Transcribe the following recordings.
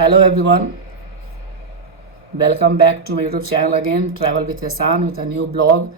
Hello everyone, welcome back to my YouTube channel again, Travel with Ehsan with a new blog।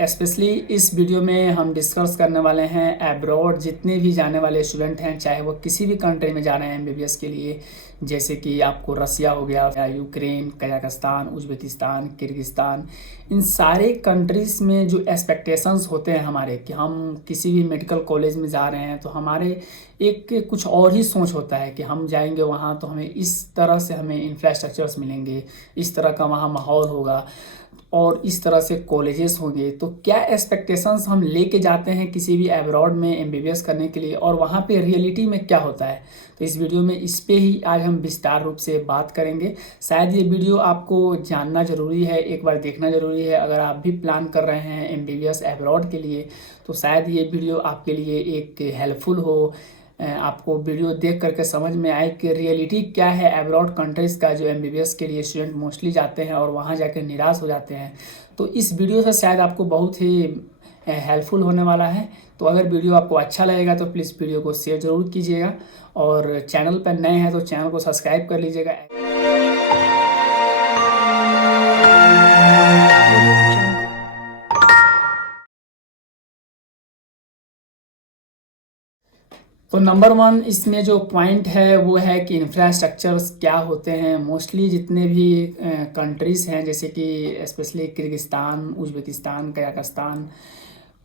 Specially इस video में हम discuss करने वाले हैं abroad जितने भी जाने वाले स्टूडेंट हैं, चाहे वो किसी भी कंट्री में जा रहे हैं एमबीबीएस के लिए, जैसे कि आपको रसिया हो गया या यूक्रेन, कजाकिस्तान, उज़्बेकिस्तान, किर्गिस्तान। इन सारे कंट्रीज़ में जो एक्सपेक्टेशंस होते हैं हमारे कि हम किसी भी मेडिकल कॉलेज में जा रहे हैं तो हमारे एक कुछ और ही सोच होता है कि हम जाएंगे वहाँ तो हमें इस तरह से हमें इंफ्रास्ट्रक्चर्स मिलेंगे, इस तरह का वहाँ माहौल होगा और इस तरह से कॉलेजेस होंगे। तो क्या एक्सपेक्टेशंस हम लेके जाते हैं किसी भी अब्रॉड में एमबीबीएस करने के लिए और वहाँ पे रियलिटी में क्या होता है, तो इस वीडियो में इस पे ही आज हम विस्तार रूप से बात करेंगे। शायद ये वीडियो आपको जानना ज़रूरी है, एक बार देखना ज़रूरी है। अगर आप भी प्लान कर रहे हैं एमबीबीएस अब्रॉड के लिए तो शायद ये वीडियो आपके लिए एक हेल्पफुल हो, आपको वीडियो देख करके समझ में आए कि रियलिटी क्या है अब्रॉड कंट्रीज़ का, जो एमबीबीएस के लिए स्टूडेंट मोस्टली जाते हैं और वहाँ जाकर निराश हो जाते हैं। तो इस वीडियो से शायद आपको बहुत ही हेल्पफुल होने वाला है। तो अगर वीडियो आपको अच्छा लगेगा तो प्लीज़ वीडियो को शेयर ज़रूर कीजिएगा और चैनल पर नए हैं तो चैनल को सब्सक्राइब कर लीजिएगा। तो नंबर वन इसमें जो पॉइंट है वो है कि इंफ्रास्ट्रक्चर्स क्या होते हैं। मोस्टली जितने भी कंट्रीज़ हैं, जैसे कि specially Kyrgyzstan, Uzbekistan, Kazakhstan,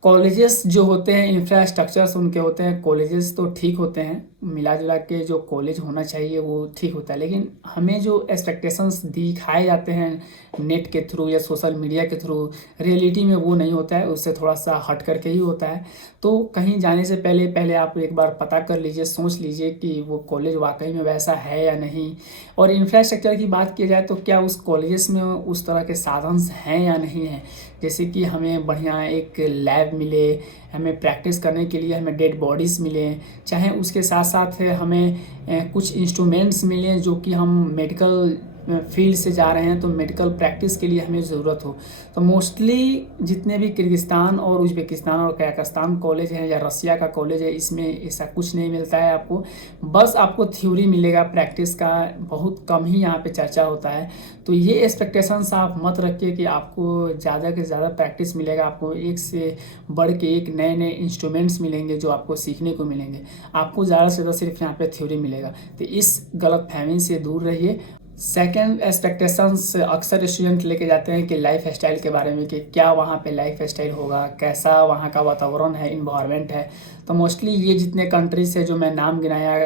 colleges जो होते हैं, इंफ्रास्ट्रक्चर्स उनके होते हैं, कॉलेजेस तो ठीक होते हैं, मिला जुला के जो कॉलेज होना चाहिए वो ठीक होता है। लेकिन हमें जो एक्सपेक्टेशंस दिखाए जाते हैं नेट के थ्रू या सोशल मीडिया के थ्रू, रियलिटी में वो नहीं होता है, उससे थोड़ा सा हट करके ही होता है। तो कहीं जाने से पहले पहले आप एक बार पता कर लीजिए, सोच लीजिए कि वो कॉलेज वाकई में वैसा है या नहीं। और इंफ्रास्ट्रक्चर की बात की जाए तो क्या उस कॉलेजेस में उस तरह के साधन हैं या नहीं हैं, जैसे कि हमें बढ़िया एक लैब मिले, हमें प्रैक्टिस करने के लिए हमें डेड बॉडीज़ मिले, चाहे उसके साथ साथ हमें कुछ इंस्ट्रूमेंट्स मिलें जो कि हम मेडिकल फील्ड से जा रहे हैं तो मेडिकल प्रैक्टिस के लिए हमें ज़रूरत हो। तो मोस्टली जितने भी किर्गिस्तान और उज़्बेकिस्तान और कजाकिस्तान कॉलेज हैं या रसिया का कॉलेज है, इसमें ऐसा कुछ नहीं मिलता है आपको। बस आपको थ्योरी मिलेगा, प्रैक्टिस का बहुत कम ही यहाँ पे चर्चा होता है। तो ये एक्सपेक्टेशंस आप मत रखिए कि आपको ज़्यादा से ज़्यादा प्रैक्टिस मिलेगा, आपको एक से बढ़ के एक नए नए इंस्ट्रूमेंट्स मिलेंगे जो आपको सीखने को मिलेंगे। आपको ज़्यादा से ज़्यादा सिर्फ यहाँ पे थ्योरी मिलेगा। तो इस गलत फहमी से दूर रहिए। सेकेंड एक्सपेक्टेशंस अक्सर स्टूडेंट लेके जाते हैं कि लाइफ स्टाइल के बारे में, कि क्या वहाँ पे लाइफ स्टाइल होगा, कैसा वहाँ का वातावरण है, इन्वायरमेंट है। तो मोस्टली ये जितने कंट्रीज है जो मैं नाम गिनाया,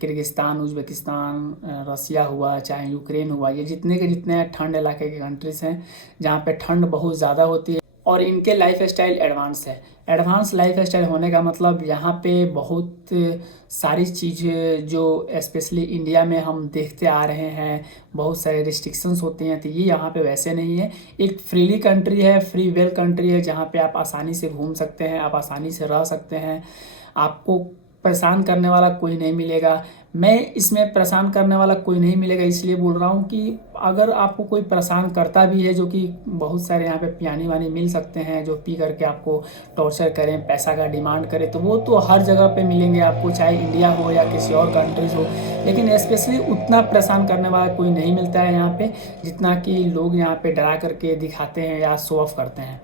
किर्गिस्तान, उज़्बेकिस्तान, रसिया हुआ, चाहे यूक्रेन हुआ, ये जितने के जितने ठंड इलाके के कंट्रीज़ हैं जहाँ पे ठंड बहुत ज़्यादा होती है और इनके लाइफ स्टाइल एडवांस है। एडवांस लाइफ स्टाइल होने का मतलब यहाँ पे बहुत सारी चीज़ें जो स्पेशली इंडिया में हम देखते आ रहे हैं, बहुत सारे रिस्ट्रिक्शंस होती हैं, तो ये यहाँ पे वैसे नहीं है। एक फ्रीली कंट्री है, फ्री वेल कंट्री है, जहाँ पे आप आसानी से घूम सकते हैं, आप आसानी से रह सकते हैं, आपको परेशान करने वाला कोई नहीं मिलेगा। मैं इसमें परेशान करने वाला कोई नहीं मिलेगा इसलिए बोल रहा हूँ कि अगर आपको कोई परेशान करता भी है, जो कि बहुत सारे यहाँ पे पियानी वानी मिल सकते हैं जो पी करके आपको टॉर्चर करें, पैसा का डिमांड करें, तो वो तो हर जगह पे मिलेंगे आपको, चाहे इंडिया हो या किसी और कंट्रीज़ हो। लेकिन स्पेशली उतना परेशान करने वाला कोई नहीं मिलता है यहाँ पे, जितना कि लोग यहाँ पे डरा करके दिखाते हैं या शो ऑफ करते हैं।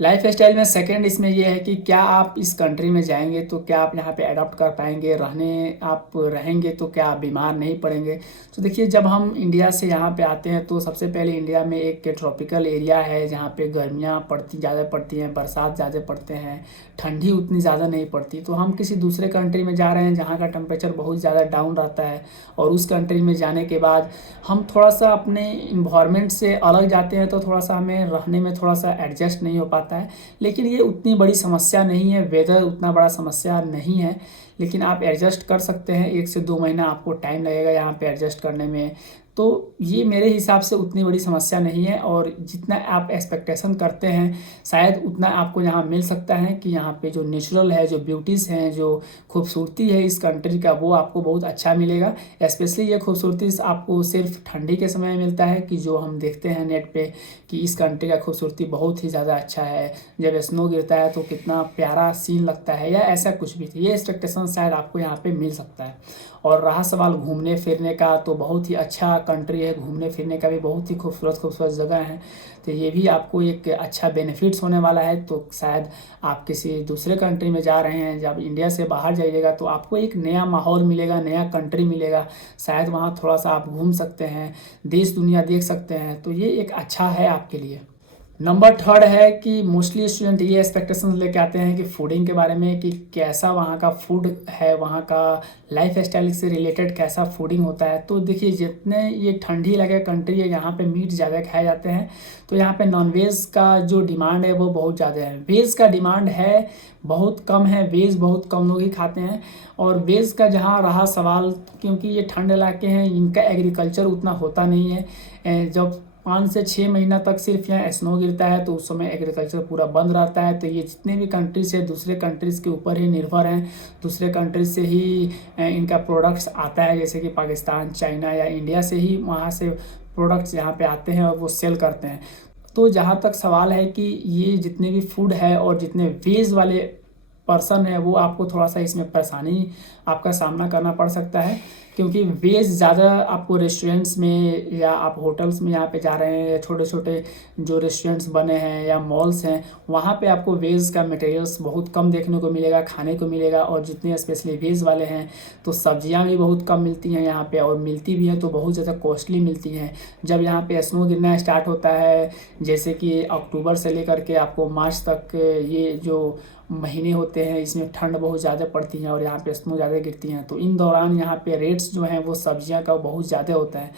लाइफ स्टाइल में सेकंड इसमें यह है कि क्या आप इस कंट्री में जाएंगे तो क्या आप यहाँ पे अडॉप्ट कर पाएंगे, आप रहेंगे तो क्या आप बीमार नहीं पड़ेंगे। तो देखिए, जब हम इंडिया से यहाँ पे आते हैं तो सबसे पहले इंडिया में एक ट्रॉपिकल एरिया है जहाँ पे गर्मियाँ ज़्यादा पड़ती हैं, बरसात ज़्यादा पड़ते हैं, ठंडी उतनी ज़्यादा नहीं पड़ती। तो हम किसी दूसरे कंट्री में जा रहे हैं जहाँ का टेम्परेचर बहुत ज़्यादा डाउन रहता है और उस कंट्री में जाने के बाद हम थोड़ा सा अपने इन्वायरमेंट से अलग जाते हैं तो थोड़ा सा हमें रहने में थोड़ा सा एडजस्ट नहीं हो पाता है। लेकिन ये उतनी बड़ी समस्या नहीं है, वेदर उतना बड़ा समस्या नहीं है, लेकिन आप एडजस्ट कर सकते हैं। 1 से 2 महीना आपको टाइम लगेगा यहाँ पे एडजस्ट करने में। तो ये मेरे हिसाब से उतनी बड़ी समस्या नहीं है और जितना आप एक्सपेक्टेशन करते हैं शायद उतना आपको यहाँ मिल सकता है कि यहाँ पे जो नेचुरल है, जो ब्यूटीज़ हैं, जो खूबसूरती है इस कंट्री का, वो आपको बहुत अच्छा मिलेगा। स्पेशली ये खूबसूरती आपको सिर्फ ठंडी के समय मिलता है, कि जो हम देखते हैं नेट पे कि इस कंट्री का खूबसूरती बहुत ही ज़्यादा अच्छा है, जब स्नो गिरता है तो कितना प्यारा सीन लगता है, या ऐसा कुछ भी। ये एक्सपेक्टेशन शायद आपको यहाँ पे मिल सकता है। और रहा सवाल घूमने फिरने का, तो बहुत ही अच्छा कंट्री है, घूमने फिरने का भी बहुत ही खूबसूरत खूबसूरत जगह हैं। तो ये भी आपको एक अच्छा बेनिफिट्स होने वाला है। तो शायद आप किसी दूसरे कंट्री में जा रहे हैं, जब इंडिया से बाहर जाइएगा तो आपको एक नया माहौल मिलेगा, नया कंट्री मिलेगा, शायद वहाँ थोड़ा सा आप घूम सकते हैं, देश दुनिया देख सकते हैं। तो ये एक अच्छा है आपके लिए। नंबर थर्ड है कि मोस्टली स्टूडेंट ये एक्सपेक्टेशंस लेके आते हैं कि फूडिंग के बारे में, कि कैसा वहाँ का फूड है, वहाँ का लाइफ स्टाइल से रिलेटेड कैसा फूडिंग होता है। तो देखिए, जितने ये ठंडी लगे कंट्री है, यहाँ पे मीट ज़्यादा खाए जाते हैं, तो यहाँ पे नॉनवेज का जो डिमांड है वो बहुत ज़्यादा है। वेज का डिमांड है बहुत कम है, वेज बहुत कम लोग ही खाते हैं। और वेज का जहाँ रहा सवाल, क्योंकि ये ठंड इलाके हैं, इनका एग्रीकल्चर उतना होता नहीं है। जब 5 से 6 महीना तक सिर्फ यहाँ स्नो गिरता है, तो उस समय एग्रीकल्चर पूरा बंद रहता है। तो ये जितने भी कंट्रीज है, दूसरे कंट्रीज़ के ऊपर ही निर्भर हैं, दूसरे कंट्रीज से ही इनका प्रोडक्ट्स आता है, जैसे कि पाकिस्तान, चाइना या इंडिया से ही वहाँ से प्रोडक्ट्स यहाँ पे आते हैं और वो सेल करते हैं। तो जहाँ तक सवाल है कि ये जितने भी फूड है और जितने वेज वाले पर्सन है, वो आपको थोड़ा सा इसमें परेशानी आपका सामना करना पड़ सकता है, क्योंकि वेज ज़्यादा आपको रेस्टोरेंट्स में या आप होटल्स में यहाँ पे जा रहे हैं, या छोटे छोटे जो रेस्टोरेंट्स बने हैं या मॉल्स हैं, वहाँ पे आपको वेज का मटेरियल्स बहुत कम देखने को मिलेगा, खाने को मिलेगा। और जितने स्पेशली वेज वाले हैं, तो सब्जियाँ भी बहुत कम मिलती हैं यहाँ पे, और मिलती भी हैं तो बहुत ज़्यादा कॉस्टली मिलती हैं। जब यहाँ पे स्नो गिरना स्टार्ट होता है, जैसे कि अक्टूबर से लेकर के आपको मार्च तक, ये जो महीने होते हैं, इसमें ठंड बहुत ज़्यादा पड़ती है और यहाँ पे स्नो ज़्यादा गिरती हैं। तो इन दौरान यहाँ पे रेट्स जो हैं वो सब्जियाँ का बहुत ज़्यादा होता है,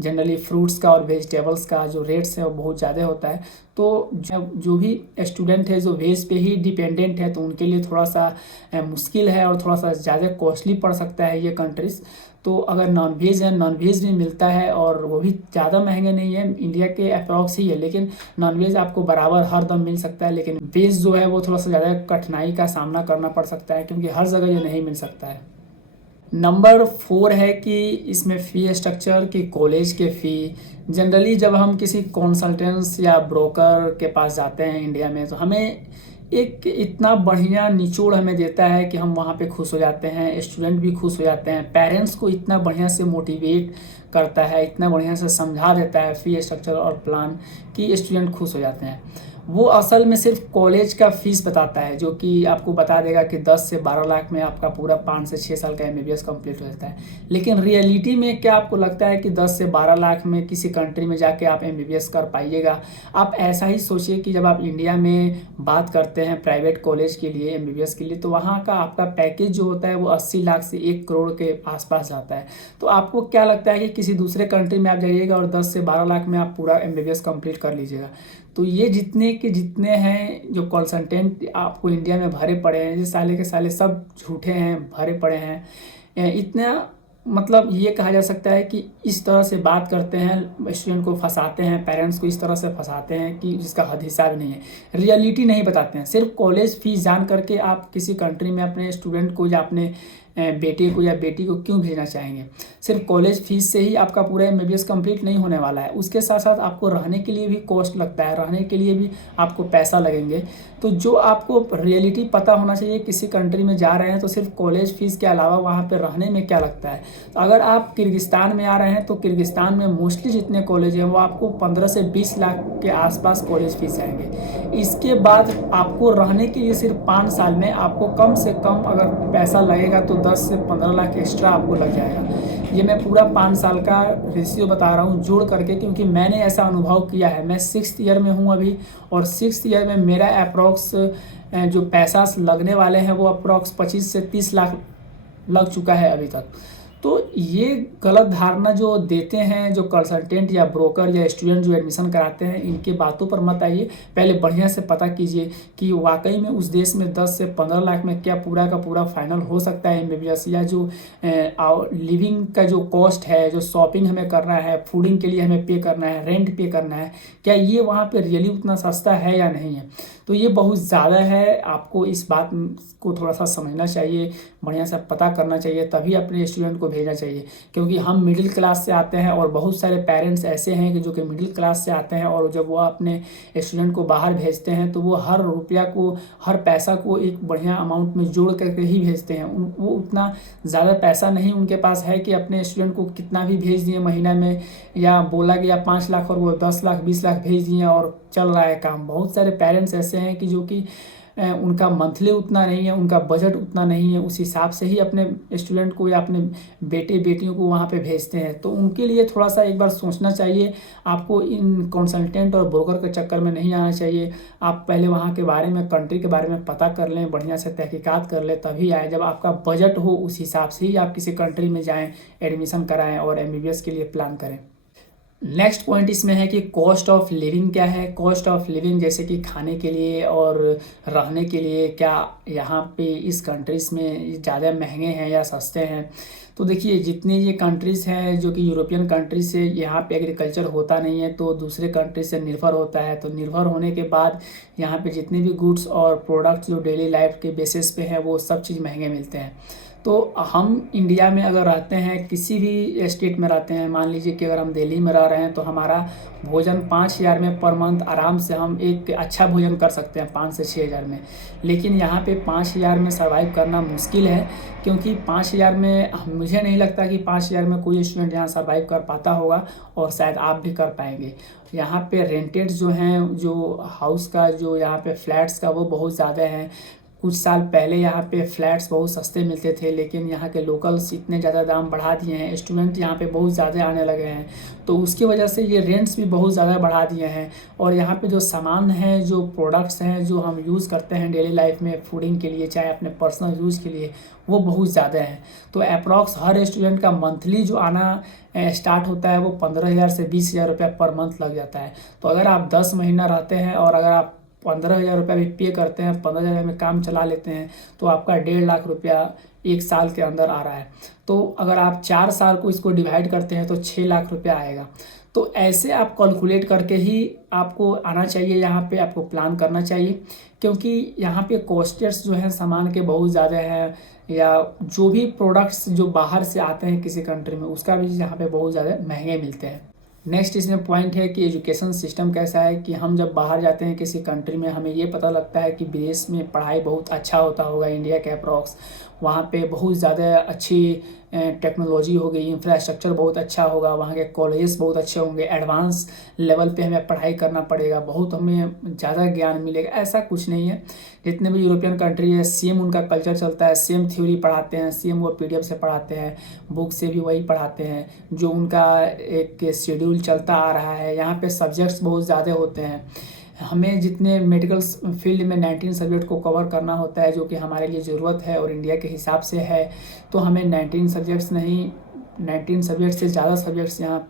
जनरली फ्रूट्स का और वेजिटेबल्स का जो रेट्स है वो बहुत ज़्यादा होता है। तो जो भी स्टूडेंट है जो वेज पे ही डिपेंडेंट है, तो उनके लिए थोड़ा सा मुश्किल है और थोड़ा सा ज़्यादा कॉस्टली पड़ सकता है ये कंट्रीज़। तो अगर नॉन वेज है, नॉन वेज भी मिलता है, और वो भी ज़्यादा महंगे नहीं है, इंडिया के अप्रॉक्स ही है, लेकिन नॉन वेज आपको बराबर हर दम मिल सकता है। लेकिन वेज जो है वो थोड़ा सा ज़्यादा कठिनाई का सामना करना पड़ सकता है, क्योंकि हर जगह ये नहीं मिल सकता है। नंबर 4 है कि इसमें फ़ी स्ट्रक्चर, की कॉलेज के फ़ी जनरली जब हम किसी कंसल्टेंट्स या ब्रोकर के पास जाते हैं इंडिया में, तो हमें एक इतना बढ़िया निचोड़ हमें देता है कि हम वहाँ पे खुश हो जाते हैं, स्टूडेंट भी खुश हो जाते हैं, पेरेंट्स को इतना बढ़िया से मोटिवेट करता है, इतना बढ़िया से समझा देता है फ़ी स्ट्रक्चर और प्लान, कि स्टूडेंट खुश हो जाते हैं। वो असल में सिर्फ कॉलेज का फीस बताता है, जो कि आपको बता देगा कि 10 से 12 लाख में आपका पूरा 5 से 6 साल का MBBS कंप्लीट हो जाता है। लेकिन रियलिटी में क्या आपको लगता है कि 10 से 12 लाख में किसी कंट्री में जाके आप MBBS कर पाइएगा? आप ऐसा ही सोचिए कि जब आप इंडिया में बात करते हैं प्राइवेट कॉलेज के लिए, MBBS के लिए, तो वहाँ का आपका पैकेज जो होता है वो 80 लाख से 1 करोड़ के आसपास जाता है। तो आपको क्या लगता है कि किसी दूसरे कंट्री में आप जाइएगा और 10 से 12 लाख में आप पूरा MBBS कंप्लीट कर लीजिएगा? तो ये जितने के जितने हैं जो कंसल्टेंट आपको इंडिया में भरे पड़े हैं, ये साले के साले सब झूठे हैं, भरे पड़े हैं। इतना मतलब ये कहा जा सकता है कि इस तरह से बात करते हैं, स्टूडेंट को फंसाते हैं, पेरेंट्स को इस तरह से फंसाते हैं कि जिसका हद हिसाब नहीं है। रियलिटी नहीं बताते हैं। सिर्फ कॉलेज फीस जान करके आप किसी कंट्री में अपने स्टूडेंट को या अपने बेटे को या बेटी को क्यों भेजना चाहेंगे? सिर्फ कॉलेज फीस से ही आपका पूरा MBBS कंप्लीट नहीं होने वाला है, उसके साथ साथ आपको रहने के लिए भी कॉस्ट लगता है, रहने के लिए भी आपको पैसा लगेंगे। तो जो आपको रियलिटी पता होना चाहिए, किसी कंट्री में जा रहे हैं तो सिर्फ कॉलेज फीस के अलावा वहाँ पर रहने में क्या लगता है। तो अगर आप किर्गिस्तान में आ रहे हैं, तो किर्गिस्तान में मोस्टली जितने कॉलेज हैं वो आपको 15 से 20 लाख के आसपास कॉलेज फीस आएंगे। इसके बाद आपको रहने के लिए सिर्फ 5 साल में आपको कम से कम अगर पैसा लगेगा तो 10 से 15 लाख एक्स्ट्रा आपको लग जाएगा। ये मैं पूरा 5 साल का रेशियो बता रहा हूँ जोड़ करके, क्योंकि मैंने ऐसा अनुभव किया है। मैं 6th ईयर में हूँ अभी, और 6th ईयर में मेरा अप्रॉक्स जो पैसा लगने वाले हैं वो अप्रॉक्स 25 से 30 लाख लग चुका है अभी तक। तो ये गलत धारणा जो देते हैं जो कंसल्टेंट या ब्रोकर या स्टूडेंट जो एडमिशन कराते हैं, इनके बातों पर मत आइए। पहले बढ़िया से पता कीजिए कि वाकई में उस देश में 10 से 15 लाख में क्या पूरा का पूरा फाइनल हो सकता है MBBS, या जो लिविंग का जो कॉस्ट है, जो शॉपिंग हमें करना है, फूडिंग के लिए हमें पे करना है, रेंट पे करना है, क्या ये वहाँ पर रियली उतना सस्ता है या नहीं है। तो ये बहुत ज़्यादा है, आपको इस बात को थोड़ा सा समझना चाहिए, बढ़िया से पता करना चाहिए, तभी अपने स्टूडेंट को भेजना चाहिए। क्योंकि हम मिडिल क्लास से आते हैं और बहुत सारे पेरेंट्स ऐसे हैं कि जो कि मिडिल क्लास से आते हैं, और जब वो अपने स्टूडेंट को बाहर भेजते हैं तो वो हर रुपया को, हर पैसा को एक बढ़िया अमाउंट में जोड़ करके ही भेजते हैं। वो उतना ज़्यादा पैसा नहीं उनके पास है कि अपने स्टूडेंट को कितना भी भेज दिए महीना में, या बोला गया 5 लाख और वो 10 लाख 20 लाख भेज दिए और चल रहा है काम। बहुत सारे पेरेंट्स ऐसे हैं कि जो कि उनका मंथली उतना नहीं है, उनका बजट उतना नहीं है, उस हिसाब से ही अपने स्टूडेंट को या अपने बेटे बेटियों को वहाँ पे भेजते हैं। तो उनके लिए थोड़ा सा एक बार सोचना चाहिए, आपको इन कंसल्टेंट और ब्रोकर के चक्कर में नहीं आना चाहिए। आप पहले वहाँ के बारे में, कंट्री के बारे में पता कर लें, बढ़िया से तहकीकात कर लें, तभी आए। जब आपका बजट हो उस हिसाब से ही आप किसी कंट्री में जाएँ, एडमिशन कराएँ और MBBS के लिए प्लान करें। नेक्स्ट पॉइंट इसमें है कि कॉस्ट ऑफ लिविंग क्या है। कॉस्ट ऑफ लिविंग जैसे कि खाने के लिए और रहने के लिए, क्या यहाँ पे इस कंट्रीज़ में ज़्यादा महंगे हैं या सस्ते हैं। तो देखिए, जितने ये कंट्रीज़ हैं जो कि यूरोपियन कंट्री से, यहाँ पे एग्रीकल्चर होता नहीं है तो दूसरे कंट्री से निर्भर होता है। तो निर्भर होने के बाद यहाँ पे जितने भी गुड्स और प्रोडक्ट्स जो डेली लाइफ के बेसिस पे हैं वो सब चीज़ महंगे मिलते हैं। तो हम इंडिया में अगर रहते हैं, किसी भी स्टेट में रहते हैं, मान लीजिए कि अगर हम दिल्ली में रह रहे हैं तो हमारा भोजन 5,000 में पर मंथ आराम से हम एक अच्छा भोजन कर सकते हैं 5 से 6,000 में। लेकिन यहाँ पे 5,000 में सर्वाइव करना मुश्किल है, क्योंकि 5,000 में मुझे नहीं लगता कि 5,000 में कोई स्टूडेंट यहाँ सर्वाइव कर पाता होगा, और शायद आप भी कर पाएंगे। यहाँ पे रेंटेड जो हैं, जो हाउस का, जो यहाँ पे फ्लैट्स का, वो बहुत ज़्यादा है। कुछ साल पहले यहाँ पे फ्लैट्स बहुत सस्ते मिलते थे, लेकिन यहाँ के लोकल्स इतने ज़्यादा दाम बढ़ा दिए हैं, स्टूडेंट यहाँ पे बहुत ज़्यादा आने लगे हैं, तो उसकी वजह से ये रेंट्स भी बहुत ज़्यादा बढ़ा दिए हैं। और यहाँ पे जो सामान हैं, जो प्रोडक्ट्स हैं, जो हम यूज़ करते हैं डेली लाइफ में फूडिंग के लिए, चाहे अपने पर्सनल यूज़ के लिए, वो बहुत ज़्यादा हैं। तो अप्रॉक्स हर स्टूडेंट का मंथली जो आना स्टार्ट होता है वो 15,000 से 20,000 रुपया पर मंथ लग जाता है। तो अगर आप 10 महीना रहते हैं और अगर आप 15,000 रुपया भी पे करते हैं, 15,000 में काम चला लेते हैं, तो आपका 1.5 लाख रुपया एक साल के अंदर आ रहा है। तो अगर आप 4 साल को इसको डिवाइड करते हैं तो 6 लाख रुपया आएगा। तो ऐसे आप कैलकुलेट करके ही आपको आना चाहिए, यहाँ पे आपको प्लान करना चाहिए, क्योंकि यहाँ पे कॉस्टेस जो हैं सामान के बहुत ज़्यादा हैं, या जो भी प्रोडक्ट्स जो बाहर से आते हैं किसी कंट्री में, उसका भी यहाँ पे बहुत ज़्यादा महंगे मिलते हैं। नेक्स्ट इसमें पॉइंट है कि एजुकेशन सिस्टम कैसा है, कि हम जब बाहर जाते हैं किसी कंट्री में, हमें ये पता लगता है कि विदेश में पढ़ाई बहुत अच्छा होता होगा इंडिया के अप्रॉक्स। वहाँ पे बहुत ज़्यादा अच्छी टेक्नोलॉजी होगी, इंफ्रास्ट्रक्चर बहुत अच्छा होगा, वहाँ के कॉलेजेस बहुत अच्छे होंगे, एडवांस लेवल पे हमें पढ़ाई करना पड़ेगा, बहुत हमें ज़्यादा ज्ञान मिलेगा। ऐसा कुछ नहीं है। जितने भी यूरोपियन कंट्री है, सेम उनका कल्चर चलता है, सेम थ्योरी पढ़ाते हैं, सेम वो PDF से पढ़ाते हैं, बुक से भी वही पढ़ाते हैं, जो उनका एक शेड्यूल चलता आ रहा है। यहाँ पे सब्जेक्ट्स बहुत ज़्यादा होते हैं। हमें जितने मेडिकल फील्ड में 19 सब्जेक्ट को कवर करना होता है, जो कि हमारे लिए ज़रूरत है और इंडिया के हिसाब से है, तो हमें 19 सब्जेक्ट्स नहीं, 19 सब्जेक्ट से ज़्यादा सब्जेक्ट्स यहाँ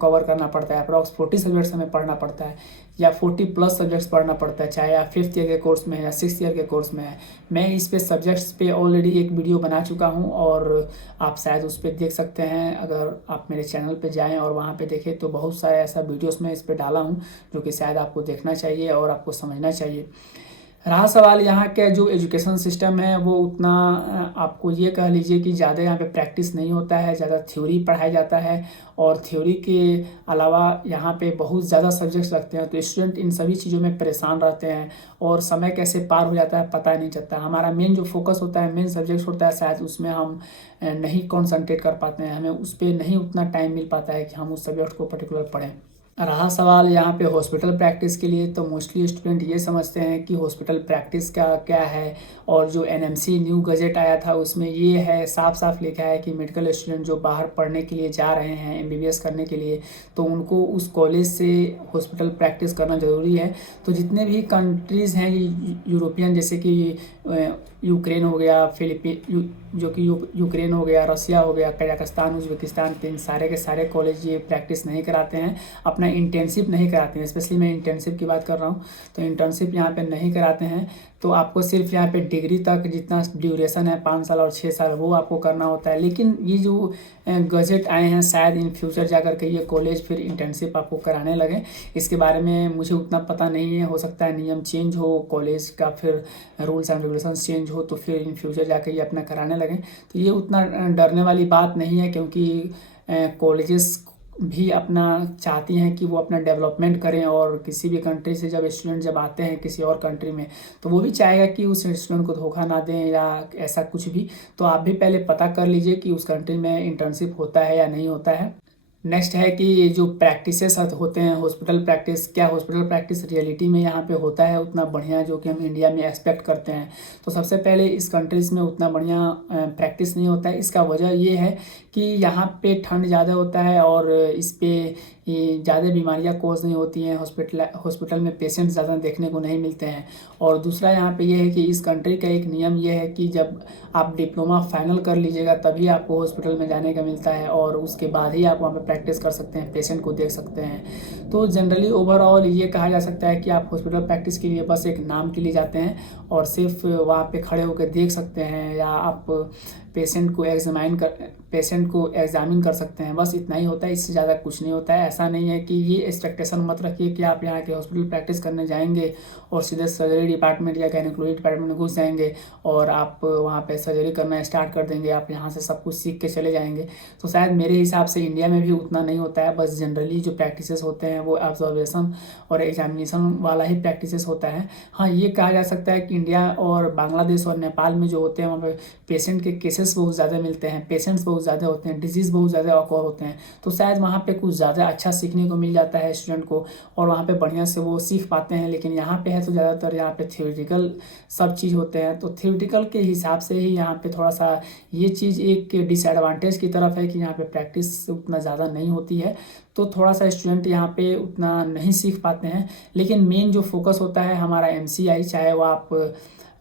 कवर करना पड़ता है। अप्रॉक्स 40 सब्जेक्ट्स हमें पढ़ना पड़ता है, या 40+ सब्जेक्ट्स पढ़ना पड़ता है, चाहे आप 5th ईयर के कोर्स में है या 6th ईयर के कोर्स में है। मैं इस पे सब्जेक्ट्स पे ऑलरेडी एक वीडियो बना चुका हूँ, और आप शायद उस पर देख सकते हैं। अगर आप मेरे चैनल पे जाएं और वहाँ पे देखें तो बहुत सारे ऐसा वीडियोस मैं इस पे डाला हूँ, जो कि शायद आपको देखना चाहिए और आपको समझना चाहिए। रहा सवाल यहाँ का जो एजुकेशन सिस्टम है, वो उतना आपको ये कह लीजिए कि ज़्यादा यहाँ पे प्रैक्टिस नहीं होता है, ज़्यादा थ्योरी पढ़ाया जाता है, और थ्योरी के अलावा यहाँ पे बहुत ज़्यादा सब्जेक्ट्स लगते हैं। तो स्टूडेंट इन सभी चीज़ों में परेशान रहते हैं, और समय कैसे पार हो जाता है पता नहीं चलता। हमारा मेन जो फोकस होता है, मेन सब्जेक्ट होता है, शायद उसमें हम नहीं कॉन्सनट्रेट कर पाते हैं, हमें उस पर नहीं उतना टाइम मिल पाता है कि हम उस सब्जेक्ट को पर्टिकुलर पढ़ें। रहा सवाल यहाँ पे हॉस्पिटल प्रैक्टिस के लिए, तो मोस्टली स्टूडेंट ये समझते हैं कि हॉस्पिटल प्रैक्टिस का क्या है, और जो NMC न्यू गजेट आया था उसमें ये है, साफ साफ लिखा है कि मेडिकल स्टूडेंट जो बाहर पढ़ने के लिए जा रहे हैं MBBS करने के लिए, तो उनको उस कॉलेज से हॉस्पिटल प्रैक्टिस करना ज़रूरी है। तो जितने भी कंट्रीज़ हैं यूरोपियन, जैसे कि यूक्रेन हो गया, जो कि यूक्रेन हो गया, रसिया हो गया, कजाकिस्तान, उज़्बेकिस्तान, तो इन सारे के सारे कॉलेज ये प्रैक्टिस नहीं कराते हैं। अपना अपना इंटर्नशिप नहीं कराते हैं, स्पेशली मैं इंटर्नशिप की बात कर रहा हूँ, तो इंटर्नशिप यहाँ पे नहीं कराते हैं। तो आपको सिर्फ यहाँ पे डिग्री तक जितना ड्यूरेशन है 5 साल और 6 साल वो आपको करना होता है। लेकिन ये जो गजेट आए हैं शायद इन फ्यूचर जा कर के ये कॉलेज फिर इंटर्नशिप आपको कराने लगे। इसके बारे में मुझे उतना पता नहीं है, हो सकता है नियम चेंज हो कॉलेज का, फिर रूल्स एंड रेगुलेशंस चेंज हो तो फिर इन फ्यूचर जाकर ये अपना कराने लगे। तो ये उतना डरने वाली बात नहीं है, क्योंकि कॉलेजेस भी अपना चाहती हैं कि वो अपना डेवलपमेंट करें। और किसी भी कंट्री से जब स्टूडेंट जब आते हैं किसी और कंट्री में, तो वो भी चाहेगा कि उस स्टूडेंट को धोखा ना दें या ऐसा कुछ भी। तो आप भी पहले पता कर लीजिए कि उस कंट्री में इंटर्नशिप होता है या नहीं होता है। नेक्स्ट है कि जो प्रैक्टिसेस होते हैं हॉस्पिटल प्रैक्टिस, क्या हॉस्पिटल प्रैक्टिस रियलिटी में यहाँ पे होता है उतना बढ़िया जो कि हम इंडिया में एक्सपेक्ट करते हैं। तो सबसे पहले इस कंट्रीज़ में उतना बढ़िया प्रैक्टिस नहीं होता है। इसका वजह ये है कि यहाँ पे ठंड ज़्यादा होता है और इस पे ज़्यादा बीमारियाँ कोज नहीं होती हैं। हॉस्पिटल में पेशेंट ज़्यादा देखने को नहीं मिलते हैं। और दूसरा यहाँ पे ये है कि इस कंट्री का एक नियम ये है कि जब आप डिप्लोमा फाइनल कर लीजिएगा तभी आपको हॉस्पिटल में जाने का मिलता है, और उसके बाद ही आप वहाँ पे प्रैक्टिस कर सकते हैं, पेशेंट को देख सकते हैं। तो जनरली ओवरऑल ये कहा जा सकता है कि आप हॉस्पिटल प्रैक्टिस के लिए बस एक नाम के लिए जाते हैं और सिर्फ वहाँ पे खड़े होकर देख सकते हैं, या आप पेशेंट को एग्जामिन कर सकते हैं, बस इतना ही होता है, इससे ज़्यादा कुछ नहीं होता है। ऐसा नहीं है कि ये एक्सपेक्टेशन मत रखिए कि आप यहाँ के हॉस्पिटल प्रैक्टिस करने जाएंगे और सीधे सर्जरी डिपार्टमेंट या गायनेकोलॉजी डिपार्टमेंट में घुस जाएंगे और आप वहाँ पे सर्जरी करना स्टार्ट कर देंगे, आप यहाँ से सब कुछ सीख के चले जाएंगे। तो शायद मेरे हिसाब से इंडिया में भी उतना नहीं होता है। बस जनरली जो प्रैक्टिसेस होते हैं वो ऑब्जर्वेशन और एग्जामिनेशन वाला ही प्रैक्टिसेस होता है। हाँ, ये कहा जा सकता है कि इंडिया और बांग्लादेश और नेपाल में जो होते हैं वहाँ पे पेशेंट के केसेस बहुत ज़्यादा मिलते हैं, पेशेंट्स बहुत ज़्यादा होते हैं, डिजीज़ बहुत ज़्यादा ऑकर होते हैं। तो शायद वहाँ पे कुछ ज़्यादा अच्छा सीखने को मिल जाता है स्टूडेंट को और वहाँ पे बढ़िया से वो सीख पाते हैं। लेकिन यहाँ पे है तो ज़्यादातर यहाँ पे थ्योरेटिकल सब चीज़ होते हैं। तो थ्योरेटिकल के हिसाब से ही यहाँ पे थोड़ा सा ये चीज़ एक डिसएडवांटेज की तरफ है कि यहाँ पे प्रैक्टिस उतना ज़्यादा नहीं होती है, तो थोड़ा सा स्टूडेंट यहाँ पे उतना नहीं सीख पाते हैं। लेकिन मेन जो फोकस होता है हमारा MCI, चाहे वो आप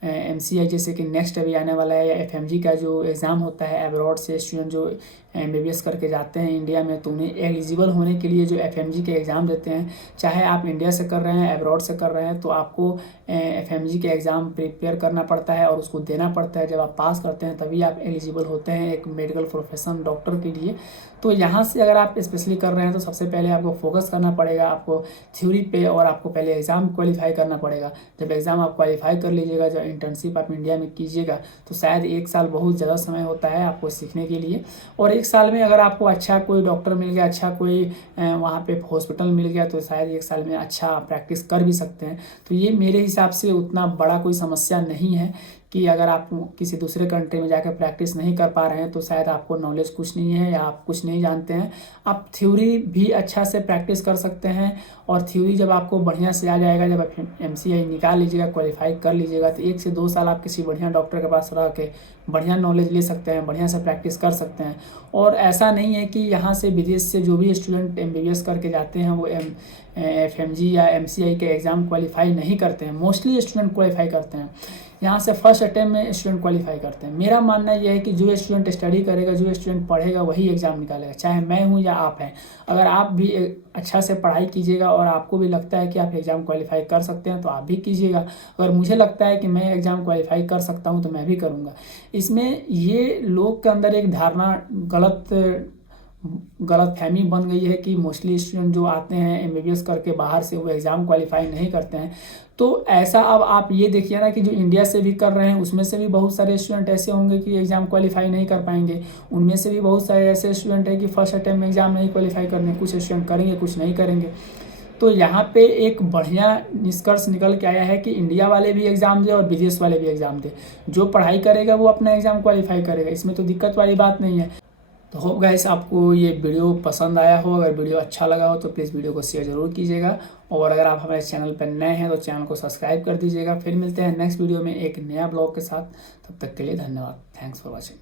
MCI जैसे कि नेक्स्ट अभी आने वाला है, या FMG का जो एग्ज़ाम होता है अब्रॉड से स्टूडेंट जो MBBS करके जाते हैं इंडिया में, तो उन्हें एलिजिबल होने के लिए जो FMG के एग्ज़ाम देते हैं, चाहे आप इंडिया से कर रहे हैं अब्रॉड से कर रहे हैं, तो आपको FMG के एग्ज़ाम प्रिपेयर करना पड़ता है और उसको देना पड़ता है। जब आप पास करते हैं तभी आप एलिजिबल होते हैं एक मेडिकल प्रोफेशन डॉक्टर के लिए। तो यहाँ से अगर आप स्पेशली कर रहे हैं तो सबसे पहले आपको फोकस करना पड़ेगा, आपको थ्योरी पे, और आपको पहले एग्ज़ाम क्वालिफाई करना पड़ेगा। जब एग्ज़ाम आप क्वालिफाई कर लीजिएगा, जब इंटर्नशिप आप इंडिया में कीजिएगा, तो शायद 1 साल बहुत ज़्यादा समय होता है आपको सीखने के लिए। और 1 साल में अगर आपको अच्छा कोई डॉक्टर मिल गया, अच्छा कोई वहाँ पे हॉस्पिटल मिल गया, तो शायद 1 साल में अच्छा प्रैक्टिस कर भी सकते हैं। तो ये मेरे हिसाब से उतना बड़ा कोई समस्या नहीं है कि अगर आप किसी दूसरे कंट्री में जाकर प्रैक्टिस नहीं कर पा रहे हैं तो शायद आपको नॉलेज कुछ नहीं है या आप कुछ नहीं जानते हैं। आप थ्योरी भी अच्छा से प्रैक्टिस कर सकते हैं, और थ्योरी जब आपको बढ़िया से आ जाएगा, जब आप MCI निकाल लीजिएगा, क्वालिफाई कर लीजिएगा, तो 1 से 2 साल आप किसी बढ़िया डॉक्टर के पास रह के बढ़िया नॉलेज ले सकते हैं, बढ़िया से प्रैक्टिस कर सकते हैं। और ऐसा नहीं है कि यहाँ से विदेश से जो भी स्टूडेंट MBBS करके जाते हैं वो FMG या MCI के एग्ज़ाम क्वालिफाई नहीं करते हैं। मोस्टली स्टूडेंट क्वालिफाई करते हैं, यहाँ से फर्स्ट अटेम्प्ट में स्टूडेंट क्वालिफाई करते हैं। मेरा मानना यह है कि जो स्टूडेंट स्टडी करेगा, जो स्टूडेंट पढ़ेगा, वही एग्ज़ाम निकालेगा, चाहे मैं हूँ या आप हैं। अगर आप भी अच्छा से पढ़ाई कीजिएगा और आपको भी लगता है कि आप एग्ज़ाम क्वालिफाई कर सकते हैं तो आप भी कीजिएगा। अगर मुझे लगता है कि मैं एग्ज़ाम क्वालिफाई कर सकता हूँ तो मैं भी करूँगा। इसमें ये लोग के अंदर एक धारणा गलतफहमी बन गई है कि मोस्टली स्टूडेंट जो आते हैं MBBS करके बाहर से, वो एग्ज़ाम क्वालिफाई नहीं करते हैं। तो ऐसा अब आप ये देखिए ना कि जो इंडिया से भी कर रहे हैं उसमें से भी बहुत सारे स्टूडेंट ऐसे होंगे कि एग्ज़ाम क्वालिफाई नहीं कर पाएंगे। उनमें से भी बहुत सारे ऐसे स्टूडेंट हैं कि फर्स्ट अटेम्प्ट में एग्ज़ाम नहीं क्वालिफाई करने, कुछ स्टूडेंट करेंगे कुछ नहीं करेंगे। तो यहाँ पे एक बढ़िया निष्कर्ष निकल के आया है कि इंडिया वाले भी एग्ज़ाम दे और विदेश वाले भी एग्ज़ाम दे। जो पढ़ाई करेगा वो अपना एग्ज़ाम क्वालिफाई करेगा, इसमें तो दिक्कत वाली बात नहीं है। तो होप गाइस आपको ये वीडियो पसंद आया हो। अगर वीडियो अच्छा लगा हो तो प्लीज़ वीडियो को शेयर ज़रूर कीजिएगा, और अगर आप हमारे चैनल पर नए हैं तो चैनल को सब्सक्राइब कर दीजिएगा। फिर मिलते हैं नेक्स्ट वीडियो में एक नया ब्लॉग के साथ। तब तक के लिए धन्यवाद। Thanks for watching.